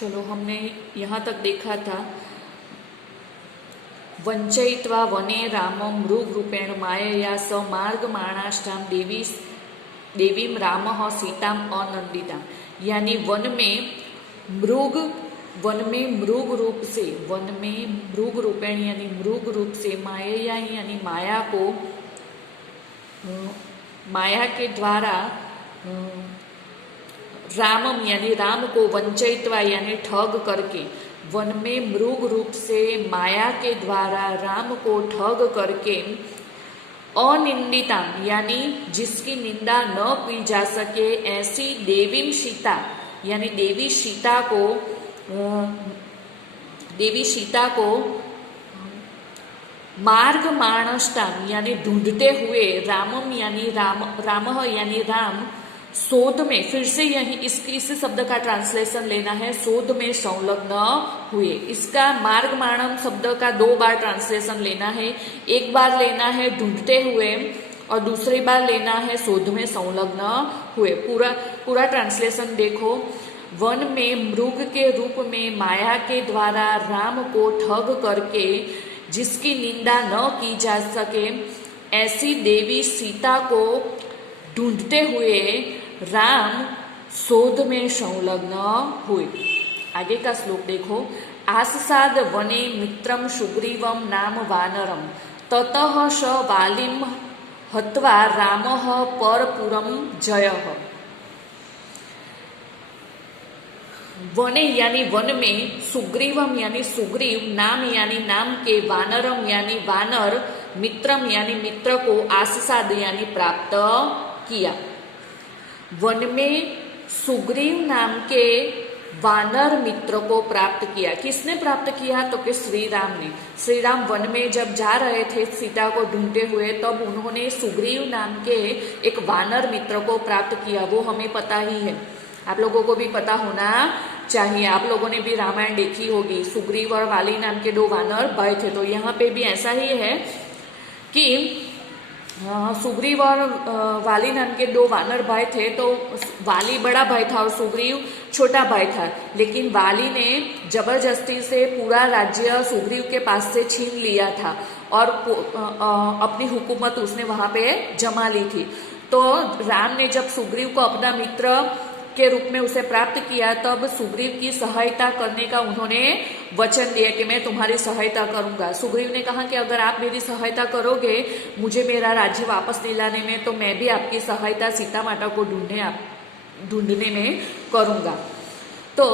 चलो, हमने यहाँ तक देखा था। वंचयित्वा वने रामं मृगरूपेण मायया स मार्गमाणाष्टां देवीं रामः सीताम अनंदिता। यानी वन में मृग रूप से, वन में मृग रूपेण यानी मृग रूप से, मायया यानी माया के द्वारा रामम यानी राम को वंचयित्वा यानी ठग करके, वन में मृग रूप से माया के द्वारा राम को ठग करके, अनिंदिता यानी जिसकी निंदा न की जा सके, ऐसी देवी सीता यानी देवी सीता को मार्ग मानष्टाम यानी ढूंढते हुए, रामम यानी रामः यानी राम, शोध में, फिर से यही इस शब्द का ट्रांसलेशन लेना है, शोध में संलग्न हुए। इसका मार्ग माणम शब्द का 2 बार ट्रांसलेशन लेना है। एक बार लेना है ढूंढते हुए और दूसरी बार लेना है शोध में संलग्न हुए। पूरा ट्रांसलेशन देखो। वन में मृग के रूप में माया के द्वारा राम को ठग करके जिसकी निंदा न की जा सके, ऐसी देवी सीता को ढूंढते हुए राम शोध में संलग्न हुए। आगे का श्लोक देखो। आससाद वने मित्रम सुग्रीवम नाम वानरम ततः स वालिम हत्वा रामः परपुरम जयः। वने यानी वन में, सुग्रीवम यानी सुग्रीव, नाम यानी नाम के, वानरम यानी वानर, मित्रम यानी मित्र को, आससाद यानी प्राप्त किया। वन में सुग्रीव नाम के वानर मित्र को प्राप्त किया। किसने प्राप्त किया? तो कि श्री राम ने। श्री राम वन में जब जा रहे थे सीता को ढूंढते हुए, तब उन्होंने सुग्रीव नाम के एक वानर मित्र को प्राप्त किया। वो हमें पता ही है, आप लोगों को भी पता होना चाहिए। आप लोगों ने भी रामायण देखी होगी। सुग्रीव और वाली नाम के 2 वानर भाई थे। तो यहाँ पे भी ऐसा ही है कि सुग्रीव और वाली नाम के 2 वानर भाई थे। तो वाली बड़ा भाई था और सुग्रीव छोटा भाई था। लेकिन वाली ने जबरदस्ती से पूरा राज्य सुग्रीव के पास से छीन लिया था और अपनी हुकूमत उसने वहां पे जमा ली थी। तो राम ने जब सुग्रीव को अपना मित्र के रूप में उसे प्राप्त किया, तब सुग्रीव की सहायता करने का उन्होंने वचन दिया कि मैं तुम्हारी सहायता करूंगा। सुग्रीव ने कहा कि अगर आप मेरी सहायता करोगे मुझे मेरा राज्य वापस दिलाने में, तो मैं भी आपकी सहायता सीता माता को ढूंढने में करूंगा। तो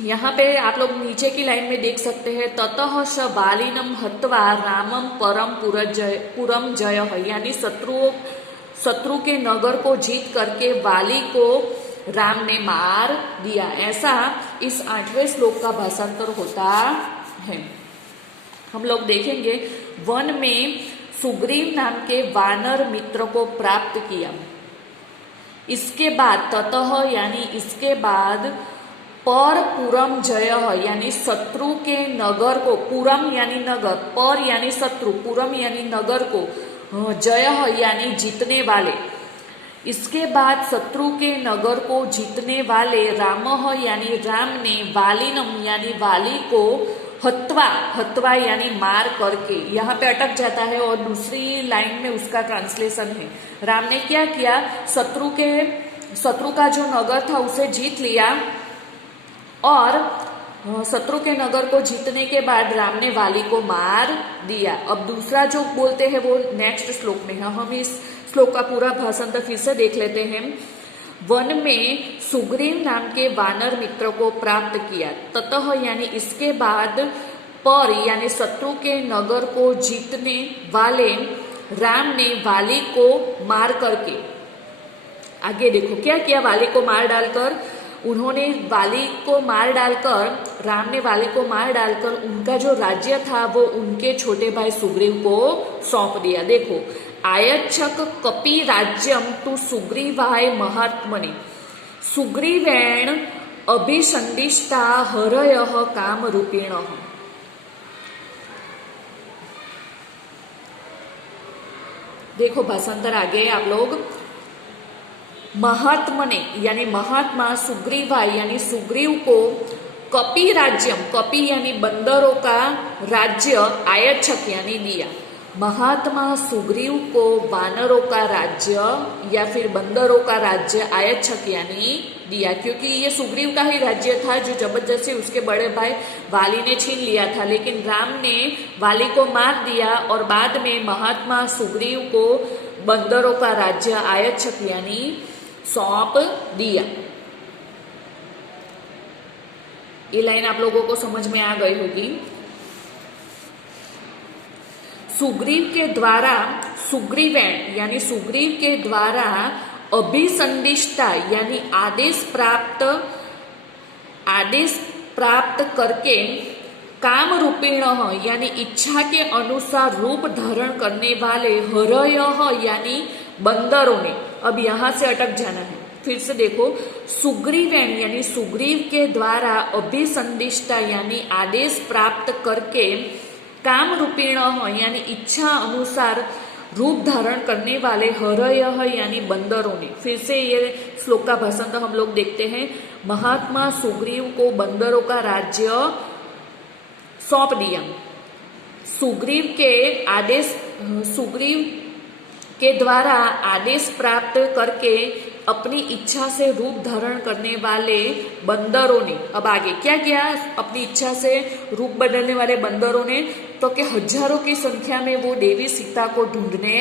यहाँ पे आप लोग नीचे की लाइन में देख सकते हैं, ततः स बालिनम हत्वा रामम पुरम जय, यानी शत्रु के नगर को जीत करके वाली को राम ने मार दिया। ऐसा इस 8वें श्लोक का भाषांतर होता है। हम लोग देखेंगे, वन में सुग्रीव नाम के वानर मित्र को प्राप्त किया। इसके बाद ततः यानी इसके बाद, पर पुरम जय यानी शत्रु के नगर को, पुरम यानी नगर, पर यानी शत्रु, पुरम यानी नगर को, जय यानी जीतने वाले। इसके बाद शत्रु के नगर को जीतने वाले रामः यानी राम ने, वालिनम यानी वाली को, हत्वा यानी मार करके, यहाँ पे अटक जाता है और दूसरी लाइन में उसका ट्रांसलेशन है। राम ने क्या किया? शत्रु का जो नगर था उसे जीत लिया और शत्रु के नगर को जीतने के बाद राम ने वाली को मार दिया। अब दूसरा जो बोलते हैं वो नेक्स्ट श्लोक में है। हम इस श्लोक का पूरा भाषांतर फिर से देख लेते हैं। वन में सुग्रीव नाम के वानर मित्र को प्राप्त किया। ततः यानी इसके बाद, पर यानी शत्रु के नगर को जीतने वाले राम ने वाली को मार करके, आगे देखो क्या किया। वाली को मार डालकर, उन्होंने वाली को मार डालकर, राम ने वाली को मार डालकर उनका जो राज्य था वो उनके छोटे भाई सुग्रीव को सौंप दिया। देखो, आयच्छक कपि राज्यम तु सुग्रीवाय महात्मने सुग्रीवेण अभिसंदिष्टा हरयः काम रूपेण। देखो भाषांतर आगे आप लोग। महात्मने यानी महात्मा सुग्रीवाय यानी सुग्रीव को कपि राज्यम, कपि यानी बंदरों का राज्य आयच्छक यानी दिया। महात्मा सुग्रीव को वानरों का राज्य या फिर बंदरों का राज्य आयच्छक यानी दिया, क्योंकि ये सुग्रीव का ही राज्य था जो जबरदस्ती उसके बड़े भाई वाली ने छीन लिया था, लेकिन राम ने वाली को मार दिया और बाद में महात्मा सुग्रीव को बंदरों का राज्य आयच्छक यानी सौंप दिया। ये लाइन आप लोगों को समझ में आ गई होगी। सुग्रीव के द्वारा, सुग्रीवेण यानी सुग्रीव के द्वारा अभिसंदिष्टा यानी आदेश प्राप्त करके काम रूपेण यानी इच्छा के अनुसार रूप धारण करने वाले हरय यानी बंदरों ने। अब यहां से अटक जाना है, फिर से देखो। सुग्रीवेण यानी सुग्रीव के द्वारा अभिसंदिष्टा यानी आदेश प्राप्त करके काम रूपेण यानी इच्छा अनुसार रूप धारण करने वाले हरय यानी बंदरों ने। फिर से ये श्लोक का भाषांतर हम लोग देखते हैं। महात्मा सुग्रीव को बंदरों का राज्य सौंप दिया। सुग्रीव के द्वारा आदेश प्राप्त करके अपनी इच्छा से रूप धारण करने वाले बंदरों ने, अब आगे क्या किया? अपनी इच्छा से रूप बदलने वाले बंदरों ने तो कि हजारों की संख्या में वो देवी सीता को ढूंढने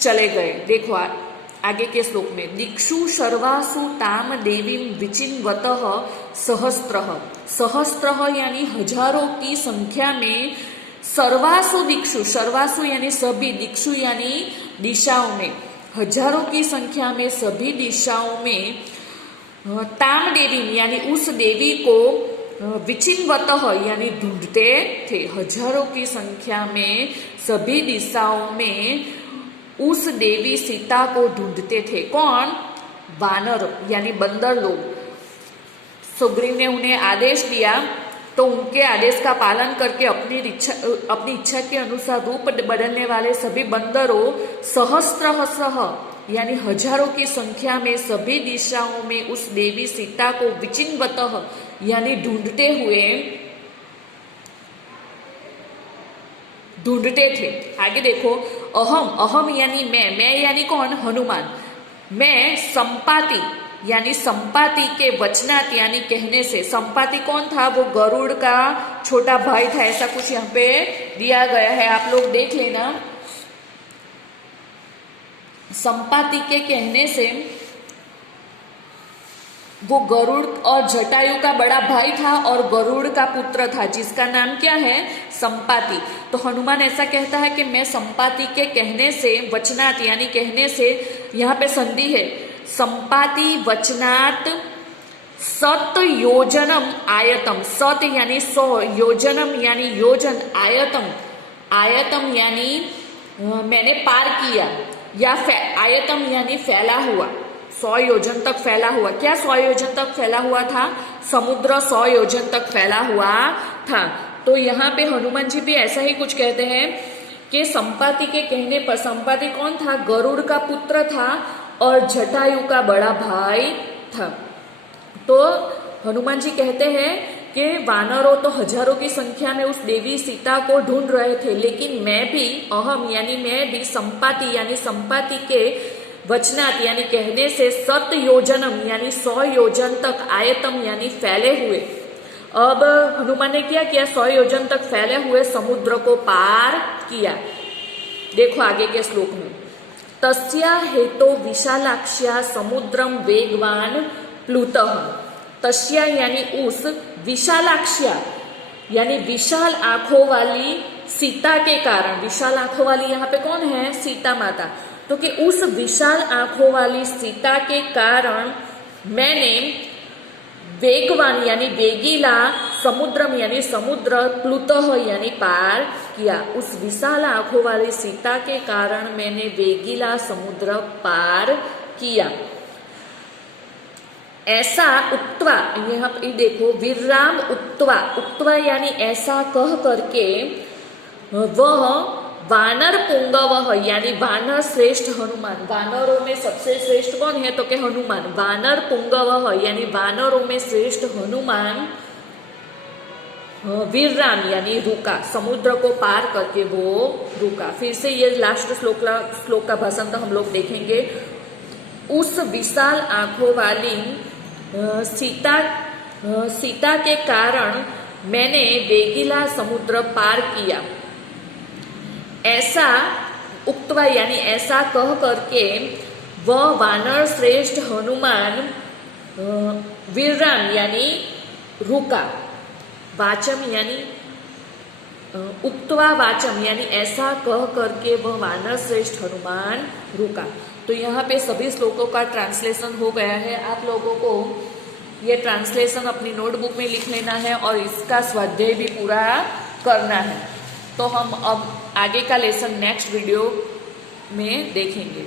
चले गए। देखो आगे के श्लोक में, दिक्षु सर्वासु ताम देवीं विचिन्वतः सहस्त्रः, सहस्त्रः यानी हजारों की संख्या में, सर्वासु दिक्षु, सर्वासु यानी सभी, दिक्षु यानी दिशाओं में, हजारों की संख्या में सभी दिशाओं में, ताम देवी यानी उस देवी को, विचिन्वतः यानी ढूंढते थे, हजारों की संख्या में सभी दिशाओं में उस देवी सीता को ढूंढते थे। कौन? वानर यानी बंदर लोग। सुग्रीव ने उन्हें आदेश दिया तो उनके आदेश का पालन करके अपनी इच्छा के अनुसार रूप बदलने वाले सभी बंदरों सहस्त्रशः यानी हजारों की संख्या में सभी दिशाओं में उस देवी सीता को विचिन्वतः यानी ढूंढते थे। आगे देखो, अहम यानी मैं यानी कौन? हनुमान। मैं संपाति यानी संपाति के वचनात् यानी कहने से, संपाति कौन था? वो गरुड़ का छोटा भाई था, ऐसा कुछ यहाँ पे दिया गया है, आप लोग देख लेना। संपाति के कहने से वो गरुड़ और जटायु का बड़ा भाई था और गरुड़ का पुत्र था जिसका नाम क्या है? संपाति। तो हनुमान ऐसा कहता है कि मैं संपाति के कहने से, वचनात् यानी कहने से, यहाँ पे संधि है, संपाति वचनात् सत योजनम आयतम, सत यानी 100, योजनम यानी योजन, आयतम यानी मैंने पार किया, या आयतम यानी फैला हुआ, 100 योजन तक फैला हुआ। क्या 100 योजन तक फैला हुआ था? समुद्र 100 योजन तक फैला हुआ था। तो यहाँ पे हनुमान जी भी ऐसा ही कुछ कहते हैं कि संपाति के कहने पर, संपाति कौन था? गरुड़ का पुत्र था और जटायु का बड़ा भाई था। तो हनुमान जी कहते हैं कि वानरों तो हजारों की संख्या में उस देवी सीता को ढूंढ रहे थे, लेकिन मैं भी, अहम यानी मैं भी, संपाति यानी संपाति के वचनात् यानी कहने से, सत योजनम यानी 100 योजन तक, आयतम यानी फैले हुए। अब हनुमान ने क्या किया? 100 योजन तक फैले हुए समुद्र को पार किया। देखो आगे के श्लोक में, तस्या हेतो विशालाक्ष्या समुद्रम वेगवान प्लुतः, तस्या यानी उस, विशालाक्ष्या यानी विशाल आंखों वाली सीता के कारण, विशाल आंखों वाली यहाँ पे कौन है? सीता माता। तो कि उस विशाल आंखों वाली सीता के कारण मैंने वेगवान यानी वेगीला, समुद्रम यानी समुद्र, प्लुतः यानी पार किया। उस विशाल आंखों वाली सीता के कारण मैंने वेगीला समुद्र पार किया। ऐसा उक्त्वा, यहाँ पे देखो, विराम उक्त्वा, उक्त्वा यानी ऐसा कह करके वह वानर पुंगव यानी वानर श्रेष्ठ हनुमान। वानरों में सबसे श्रेष्ठ कौन है तो के हनुमान। वानर पुंगव यानी वानरों में श्रेष्ठ हनुमान वीरराम यानी रुका, समुद्र को पार करके वो रुका। फिर से ये लास्ट श्लोक का भाषांतर हम लोग देखेंगे। उस विशाल आंखों वाली सीता के कारण मैंने वेगिला समुद्र पार किया, ऐसा उक्तवा यानी ऐसा कह करके वह वानर श्रेष्ठ हनुमान वीरराम यानी रुका। वाचम यानी उक्तवा वाचम यानी ऐसा कह करके वह वानर श्रेष्ठ हनुमान रुका। तो यहाँ पे सभी श्लोकों का ट्रांसलेशन हो गया है। आप लोगों को ये ट्रांसलेशन अपनी नोटबुक में लिख लेना है और इसका स्वाध्याय भी पूरा करना है। तो हम अब आगे का लेसन नेक्स्ट वीडियो में देखेंगे।